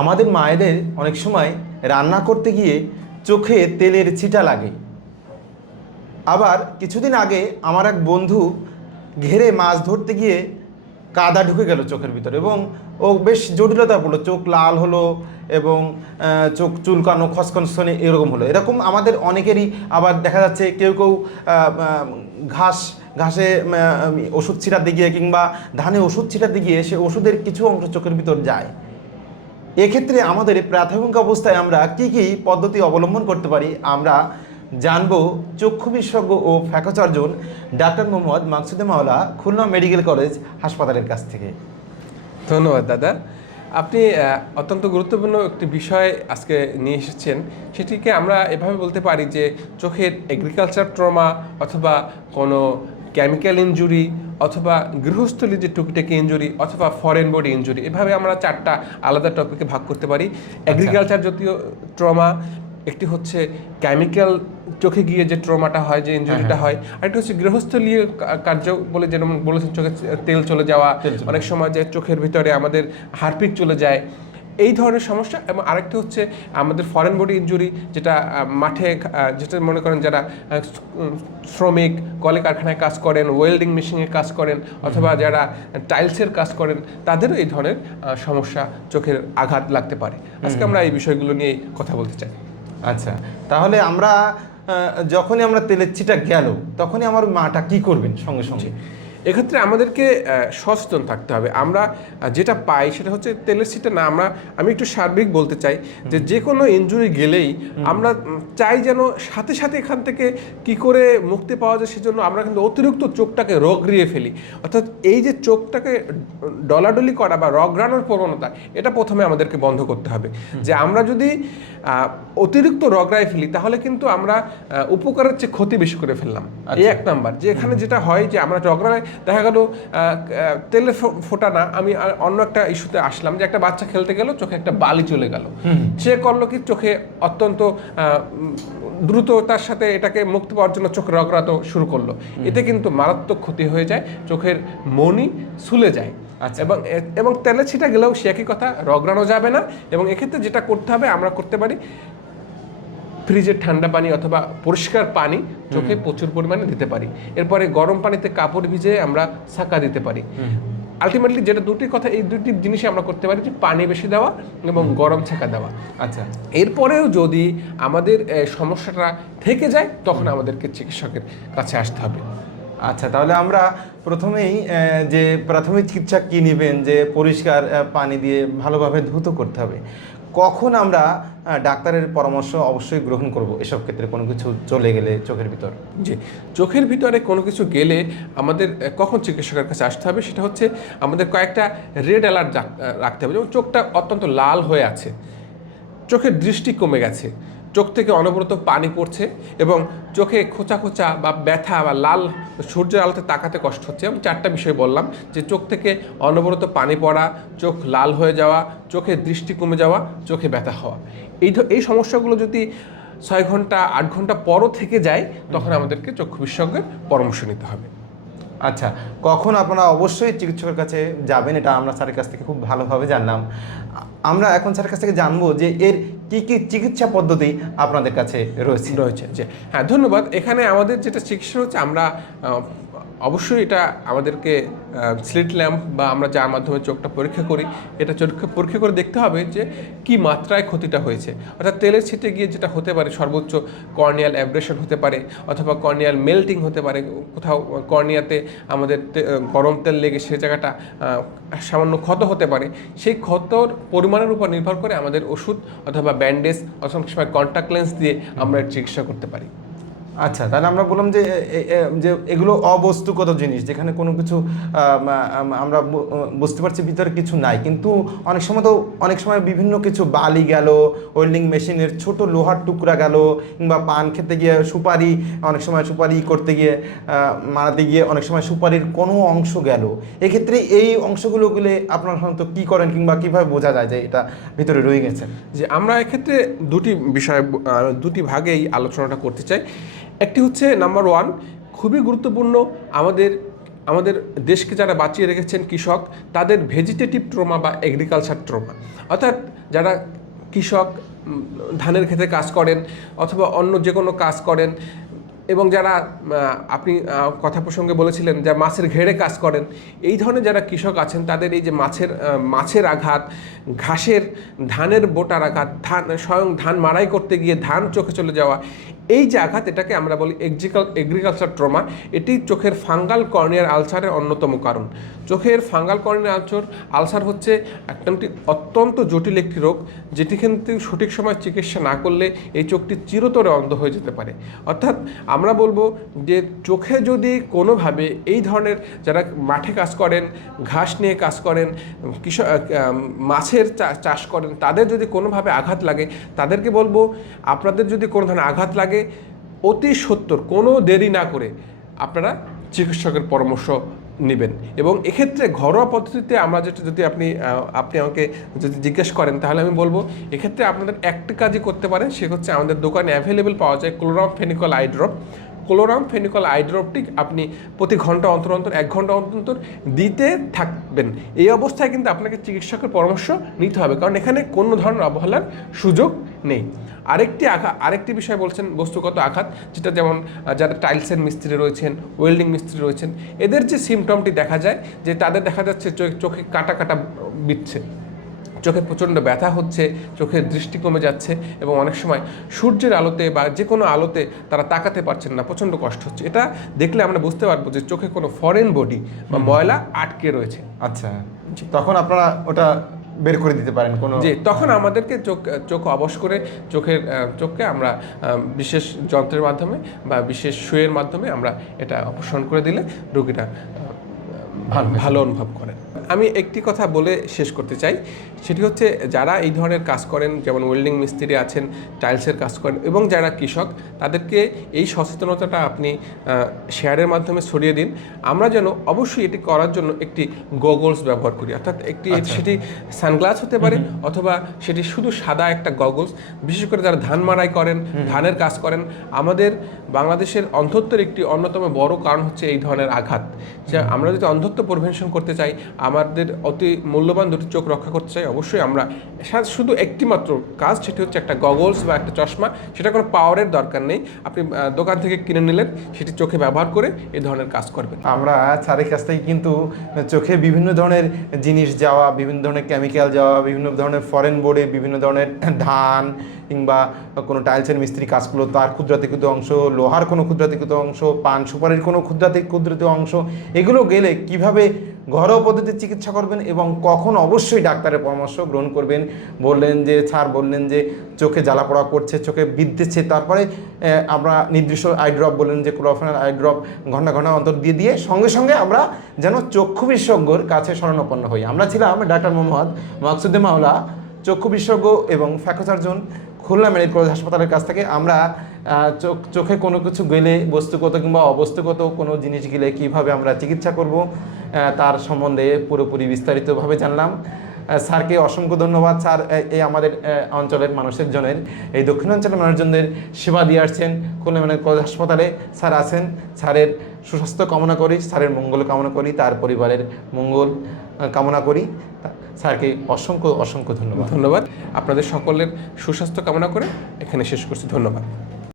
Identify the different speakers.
Speaker 1: আমাদের মায়েদের অনেক সময় রান্না করতে গিয়ে চোখে তেলের ছিটা লাগে। আবার কিছুদিন আগে আমার এক বন্ধু ঘেরে মাছ ধরতে গিয়ে কাদা ঢুকে গেল চোখের ভিতরে এবং ও বেশ জটিলতা পড়ল চোখ লাল হলো এবং চোখ চুলকানো, খসখসনে এরকম হলো। এরকম আমাদের অনেকেরই আবার দেখা যাচ্ছে কেউ কেউ ঘাস, ঘাসে ওষুধ ছিটাতে গিয়ে কিংবা ধানে ওষুধ ছিটাতে গিয়ে সে ওষুধের কিছু অংশ চোখের ভিতর যায়। এক্ষেত্রে আমাদের প্রাথমিক অবস্থায় আমরা কি কি পদ্ধতি অবলম্বন করতে পারি? আমরা জানব চক্ষু বিশেষজ্ঞ ও ফ্যাকচার্জন ডাক্তার মোহাম্মদ মাকসুদে মাওলা, খুলনা মেডিকেল কলেজ হাসপাতালের কাছ থেকে।
Speaker 2: ধন্যবাদ, দাদা। আপনি অত্যন্ত গুরুত্বপূর্ণ একটি বিষয় আজকে নিয়ে এসেছেন। সেটিকে আমরা এভাবে বলতে পারি যে, চোখের এগ্রিকালচার ট্রমা অথবা কোনো কেমিক্যাল ইনজুরি অথবা গৃহস্থলী যে টুকিটাকি ইঞ্জুরি অথবা ফরেন বডি ইঞ্জুরি এভাবে আমরা চারটা আলাদা টপিকে ভাগ করতে পারি। এগ্রিকালচার জাতীয় ট্রমা একটি হচ্ছে কেমিক্যাল চোখে গিয়ে যে ট্রমাটা হয় যে ইঞ্জুরিটা হয়। আরেকটা হচ্ছে গৃহস্থলীয় কার্য বলে যেরকম বলেছেন চোখে তেল চলে যাওয়া অনেক সময় যে চোখের ভিতরে আমাদের হারপিক চলে যায় এই ধরনের সমস্যা এবং আরেকটি হচ্ছে আমাদের ফরেন বডি ইঞ্জুরি যেটা মাঠে যেটা মনে করেন যারা শ্রমিক কলে কারখানায় কাজ করেন ওয়েল্ডিং মেশিনে কাজ করেন অথবা যারা টাইলসের কাজ করেন তাদেরও এই ধরনের সমস্যা চোখের আঘাত লাগতে পারে। আজকে আমরা এই বিষয়গুলো নিয়ে কথা বলতে চাই।
Speaker 1: আচ্ছা তাহলে আমরা যখনই আমরা তেলের ছিটা গেল তখনই আমার মাটা কি করবেন সঙ্গে সঙ্গে?
Speaker 2: এক্ষেত্রে আমাদেরকে সচেতন থাকতে হবে। আমরা যেটা পাই সেটা হচ্ছে তেলের সিটে না আমরা আমি একটু সার্বিক বলতে চাই যে যে কোনো ইনজুরি গেলেই আমরা চাই যেন সাথে সাথে এখান থেকে কি করে মুক্তি পাওয়া যায় সেজন্য আমরা কিন্তু অতিরিক্ত চোখটাকে রগড়িয়ে ফেলি। অর্থাৎ এই যে চোখটাকে ডলাডলি করা বা রগড়ানোর প্রবণতা এটা প্রথমে আমাদেরকে বন্ধ করতে হবে। যে আমরা যদি অতিরিক্ত রগড়ায় ফেলি তাহলে কিন্তু আমরা উপকারের চেয়ে ক্ষতি বেশি করে ফেললাম। এই এক নাম্বার। যে এখানে যেটা হয় যে আমরা রগড়ায় দেখা গেল তেলে ফোটা না আমি অন্য একটা ইস্যুতে আসলাম যে একটা বাচ্চা খেলতে গেল চোখে একটা বালি চলে গেল। সে করল কি চোখে অত্যন্ত দ্রুততার সাথে এটাকে মুক্তি পাওয়ার জন্য চোখ রগড়াতে শুরু করল। এতে কিন্তু মারাত্মক ক্ষতি হয়ে যায় চোখের মনি সুলে যায়।
Speaker 1: আচ্ছা।
Speaker 2: এবং এবং তেলে ছিটা গেলেও সে একই কথা রগড়ানো যাবে না। এবং এক্ষেত্রে যেটা করতে হবে আমরা করতে পারি ফ্রিজের ঠান্ডা পানি অথবা পরিষ্কার পানি চোখে প্রচুর পরিমাণে দিতে পারি। এরপরে গরম পানিতে কাপড় ভিজে আমরা ছাকা দিতে পারি। আলটিমেটলি যেটা দুটি কথা এই দুটি জিনিসই আমরা করতে পারি যে পানি বেশি দেওয়া এবং গরম ছাকা দেওয়া।
Speaker 1: আচ্ছা।
Speaker 2: এরপরেও যদি আমাদের সমস্যাটা থেকে যায় তখন আমাদেরকে চিকিৎসকের কাছে আসতে হবে।
Speaker 1: আচ্ছা তাহলে আমরা প্রথমেই যে প্রাথমিক চিকিৎসা কি নেবেন যে পরিষ্কার পানি দিয়ে ভালোভাবে ধুত করতে হবে। কখন আমরা ডাক্তারের পরামর্শ অবশ্যই গ্রহণ করব? এসব ক্ষেত্রে কোনো কিছু চলে গেলে চোখের ভিতর?
Speaker 2: জি, চোখের ভিতরে কোনো কিছু গেলে আমাদের কখন চিকিৎসকের কাছে আসতে হবে সেটা হচ্ছে আমাদের কয়েকটা রেড অ্যালার্ট রাখতে হবে। যেমন চোখটা অত্যন্ত লাল হয়ে আছে, চোখের দৃষ্টি কমে গেছে চোখ থেকে অনবরত পানি পড়ছে এবং চোখে খোঁচা খোঁচা বা ব্যথা বা লাল সূর্যের আলোতে তাকাতে কষ্ট হচ্ছে। আমি চারটা বিষয় বললাম যে চোখ থেকে অনবরত পানি পড়া, চোখ লাল হয়ে যাওয়া, চোখে দৃষ্টি কমে যাওয়া, চোখে ব্যথা হওয়া। এই এই সমস্যাগুলো যদি ছয় ঘণ্টা, আট ঘণ্টা পরও থেকে যায়, তখন আমাদেরকে চক্ষু বিশেষজ্ঞের পরামর্শ নিতে হবে।
Speaker 1: আচ্ছা কখন আপনারা অবশ্যই চিকিৎসকের কাছে যাবেন? এটা আমরা স্যারের কাছ থেকে খুব ভালোভাবে জানলাম। আমরা এখন স্যারের কাছ থেকে জানব যে এর কি কি চিকিৎসা পদ্ধতি আপনাদের কাছে রয়েছে?
Speaker 2: রয়েছে। যে হ্যাঁ ধন্যবাদ। এখানে আমাদের যেটা চিকিৎসা হচ্ছে আমরা অবশ্যই এটা আমাদেরকে স্লিট ল্যাম্প বা আমরা যার মাধ্যমে চোখটা পরীক্ষা করি, এটা চোখে পরীক্ষা করে দেখতে হবে যে কি মাত্রায় ক্ষতিটা হয়েছে। অর্থাৎ তেলের ছিটে গিয়ে যেটা হতে পারে, সর্বোচ্চ কর্নিয়াল অ্যাব্রেশন হতে পারে অথবা কর্নিয়াল মেল্টিং হতে পারে, কোথাও কর্নিয়াতে আমাদের গরম তেল লেগে সে জায়গাটা সামান্য ক্ষত হতে পারে, সেই ক্ষতর পরিমাণের উপর নির্ভর করে আমাদের ওষুধ অথবা ব্যান্ডেজ অথবা সময় কন্ট্যাক্ট লেন্স দিয়ে আমরা চিকিৎসা করতে পারি।
Speaker 1: আচ্ছা তাহলে আমরা বললাম যে যে এগুলো অবস্তুগত জিনিস যেখানে কোনো কিছু আম, আম, আমরা বুঝতে পারছি ভিতরে কিছু নাই। কিন্তু অনেক সময় তো অনেক সময় বিভিন্ন কিছু বালি গেল ওয়েল্ডিং মেশিনের ছোট লোহার টুকরা গেল কিংবা পান খেতে গিয়ে সুপারি অনেক সময় সুপারি করতে গিয়ে মারাতে গিয়ে অনেক সময় সুপারির কোনো অংশ গেল। এক্ষেত্রে এই অংশগুলো গুলো আপনারা সাধারণত কী করেন কিংবা কীভাবে বোঝা যায় যে এটা ভিতরে রয়ে গেছে?
Speaker 2: যে আমরা এক্ষেত্রে দুটি বিষয় দুটি ভাগেই আলোচনাটা করতে চাই। একটি হচ্ছে নাম্বার ওয়ান, খুবই গুরুত্বপূর্ণ আমাদের আমাদের দেশকে যারা বাঁচিয়ে রেখেছেন কৃষক, তাদের ভেজিটেটিভ ট্রোমা বা এগ্রিকালচার ট্রোমা অর্থাৎ যারা কৃষক ধানের ক্ষেতে কাজ করেন অথবা অন্য যে কোনো কাজ করেন এবং যারা আপনি কথা প্রসঙ্গে বলেছিলেন যে মাছের ঘেরে কাজ করেন, এই ধরনের যারা কৃষক আছেন, তাদের এই যে মাছের মাছের আঘাত, ঘাসের ধানের বোটার আঘাত, ধান, স্বয়ং ধান মাড়াই করতে গিয়ে ধান চোখে চলে যাওয়া, এই যে আঘাত, এটাকে আমরা বলি এগ্রিকাল এগ্রিকালচার ট্রমা। এটি চোখের ফাঙ্গাল কর্নিয়ার আলসারের অন্যতম কারণ। চোখের ফাঙ্গাল কর্নিয়ার আলসার আলসার হচ্ছে একটি অত্যন্ত জটিল একটি রোগ যেটি কিন্তু সঠিক সময় চিকিৎসা না করলে এই চোখটি চিরতরে অন্ধ হয়ে যেতে পারে। অর্থাৎ আমরা বলব যে চোখে যদি কোনোভাবে এই ধরনের যারা মাঠে কাজ করেন, ঘাস নিয়ে কাজ করেন কৃষক মাছের চাষ করেন, তাদের যদি কোনোভাবে আঘাত লাগে, তাদেরকে বলব আপনাদের যদি কোনো ধরনের আঘাত লাগে, অতি সত্তর, কোনো দেরি না করে আপনারা চিকিৎসকের পরামর্শ নেবেন। এবং এক্ষেত্রে ঘরোয়া পদ্ধতিতে আমরা যেটা যদি আপনি আপনি আমাকে যদি জিজ্ঞেস করেন, তাহলে আমি বলব, এক্ষেত্রে আপনাদের একটি কাজই করতে পারেন, সে হচ্ছে আমাদের দোকানে অ্যাভেলেবেল পাওয়া যায় chloramphenicol eye drop chloramphenicol eye ড্রপটি আপনি প্রতি ঘণ্টা অন্তর অন্তর, এক ঘণ্টা অন্তর অন্তর দিতে থাকবেন। এই অবস্থায় কিন্তু আপনাকে চিকিৎসকের পরামর্শ নিতে হবে, কারণ এখানে কোনো ধরনের অবহেলার সুযোগ নেই। আরেকটি আঘাত আরেকটি বিষয় বলছেন বস্তুগত আঘাত যেটা যেমন যারা টাইলসের মিস্ত্রি রয়েছেন ওয়েল্ডিং মিস্ত্রি রয়েছেন এদের যে সিমটমটি দেখা যায় যে তাদের দেখা যাচ্ছে চোখে- চোখে কাটা কাটা বিচ্ছে। চোখে প্রচণ্ড ব্যথা হচ্ছে চোখের দৃষ্টি কমে যাচ্ছে এবং অনেক সময় সূর্যের আলোতে বা যে কোনো আলোতে তারা তাকাতে পারছেন না প্রচণ্ড কষ্ট হচ্ছে। এটা দেখলে আমরা বুঝতে পারব যে চোখে কোনো ফরেন বডি বা ময়লা আটকে রয়েছে।
Speaker 1: আচ্ছা তখন আপনারা ওটা বের করে দিতে পারেন কোনো
Speaker 2: জি, তখন আমাদেরকে চোখ চোখ অবশ করে চোখের চোখকে আমরা বিশেষ যন্ত্রের মাধ্যমে বা বিশেষ সুয়ের মাধ্যমে আমরা এটা অপসারণ করে দিলে রোগীরা
Speaker 1: ভালো
Speaker 2: ভালো অনুভব করেন। আমি একটি কথা বলে শেষ করতে চাই। সেটি হচ্ছে যারা এই ধরনের কাজ করেন যেমন ওয়েল্ডিং মিস্ত্রি আছেন টাইলসের কাজ করেন এবং যারা কৃষক তাদেরকে এই সচেতনতাটা আপনি শেয়ারের মাধ্যমে ছড়িয়ে দিন। আমরা যেন অবশ্যই এটি করার জন্য একটি গগলস ব্যবহার করি। অর্থাৎ একটি সেটি সানগ্লাস হতে পারে অথবা সেটি শুধু সাদা একটা গগলস বিশেষ করে যারা ধান মাড়াই করেন ধানের কাজ করেন আমাদের বাংলাদেশের অন্ধত্বের একটি অন্যতম বড় কারণ হচ্ছে এই ধরনের আঘাত। যে আমরা যদি অন্ধত্ব প্রিভেনশন করতে চাই আমাদের অতি মূল্যবান দুটি চোখ রক্ষা করতে চাই, অবশ্যই আমরা। শুধু একটি মাত্র কাজ, সেটি হচ্ছে একটা গগলস বা একটা চশমা, সেটা কোনো পাওয়ারের দরকার নেই। আপনি দোকান থেকে কিনে নিলেন, সেটি চোখে ব্যবহার করে এই ধরনের কাজ করবেন।
Speaker 1: আমরা স্যারের কাছ থেকে কিন্তু চোখে বিভিন্ন ধরনের জিনিস যাওয়া, বিভিন্ন ধরনের কেমিক্যাল যাওয়া, বিভিন্ন ধরনের ফরেন বোর্ডে বিভিন্ন ধরনের ধান কিংবা কোনো টাইলসের মিস্ত্রি কাজগুলো, তার ক্ষুদ্রাতি ক্ষুদ্র অংশ, লোহার কোনো ক্ষুদ্রাতি ক্ষুদ্র অংশ, পান সুপারির কোনো ক্ষুদ্রাতি ক্ষুদ্রাতি অংশ, এগুলো গেলে কীভাবে ঘরোয়া পদ্ধতিতে চিকিৎসা করবেন এবং কখন অবশ্যই ডাক্তারের পরামর্শ গ্রহণ করবেন। বললেন যে, স্যার বললেন যে, চোখে জ্বালা পড়া করছে, চোখে বিদ্যেছে তারপরে আমরা নির্দিষ্ট আই ড্রপ বললেন যে ক্লোরোফেনাল আই ড্রপ ঘণ্টা ঘণ্টা অন্তর দিয়ে দিয়ে সঙ্গে সঙ্গে আমরা যেন চক্ষু বিশেষজ্ঞর কাছে শরণাপন্ন হই। আমরা ছিলাম ডাক্তার মোহাম্মদ মাকসুদ্দিন মাওলা, চক্ষু বিশেষজ্ঞ এবং ফ্যাকোসার্জন খুলনা মেডিকেল কলেজ হাসপাতালের কাছ থেকে। আমরা চোখ, চোখে কোনো কিছু গেলে, বস্তুগত কিংবা অবস্তুগত কোনো জিনিস গেলে কীভাবে আমরা চিকিৎসা করব তার সম্বন্ধে পুরোপুরি বিস্তারিতভাবে জানলাম। স্যারকে অসংখ্য ধন্যবাদ। স্যার এই আমাদের অঞ্চলের মানুষের জনের, এই দক্ষিণাঞ্চলের মানুষজনদের সেবা দিয়ে আসছেন। খুলনা মেডিকেল হাসপাতালে স্যার আছেন। স্যারের সুস্বাস্থ্য কামনা করি, স্যারের মঙ্গল কামনা করি, তার পরিবারের মঙ্গল কামনা করি। স্যারকে অসংখ্য অসংখ্য ধন্যবাদ।
Speaker 2: ধন্যবাদ। আপনাদের সকলের সুস্বাস্থ্য কামনা করে এখানে শেষ করছি। ধন্যবাদ।